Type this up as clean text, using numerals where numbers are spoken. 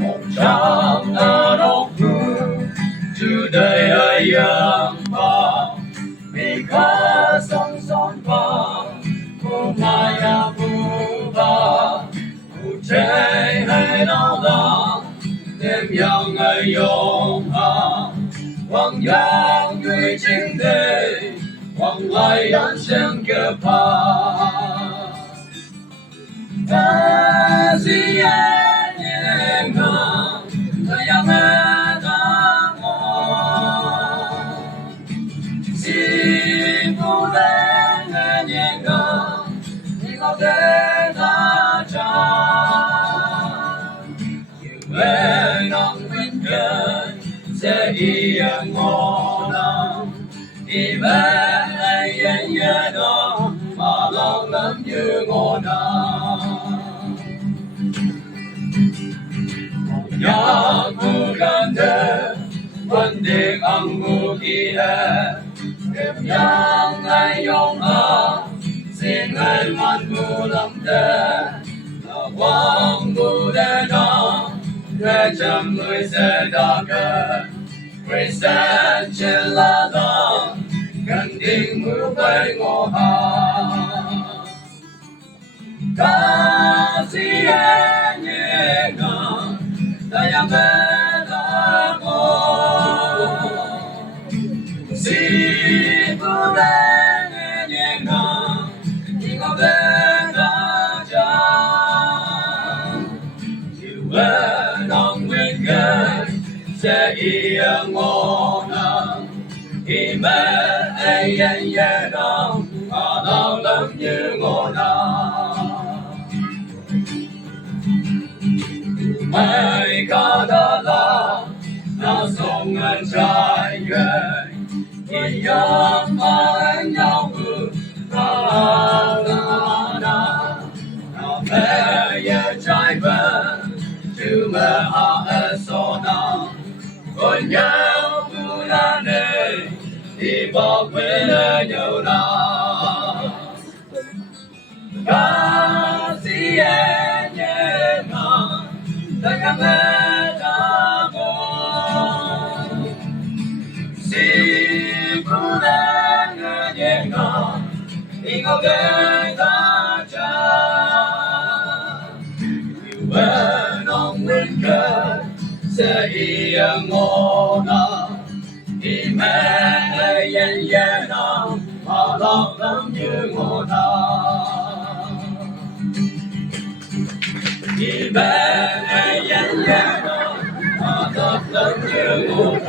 một trăm ta đốc từ đây ai yang ba vì khá song song ba cô maya cô ba cô chạy hay nào đó đêm yang ai yong ha quang yang duy chính đề quang lai yan sen cơ pa ta si an nhẹ ngờ ta yang ta ngô xin cô đến nhẹ ngờ đi ngọc đến ta cha về nông vinh gần sẽ đi ngô nam đi về ai nhớ đó mà lòng lắm như ngô nam nhạc mù gần đêm vấn đề ăn mù kia đêm nhang ai yong ha xin ai man mù lắm đê là quang mù đê đó để chăm người sẽ đa cơ người sẽ trên là đó gần đi mù bay ngô ha ca sĩ nhẹ nhàng ta yang ta ngô xin cô đến nhẹ nhàng đi ngọc đến ta cha chiều về nông nguyên gần sẽ yên ngô nam khi mẹ ai yên đông mà đau lắm như ngô nam mày ca đã là nó sông ngân trái về thì yếm anh nhau bước ta nó mẹ ye trái về chứ mẹ ha so na còn nhau tu la nê thì bỏ quên nhau na ca sĩ nhẹ nhàng ta yang ta ngô xin cô đến nhẹ nhàng đi ngọc đến ta cha nhiều bên nông nguyên cơ sẽ yên ngô nam thì mẹ ai yên nam mà lòng lắm như ngô nam thì mẹ ai yên nam mà lòng lắm như ngô nam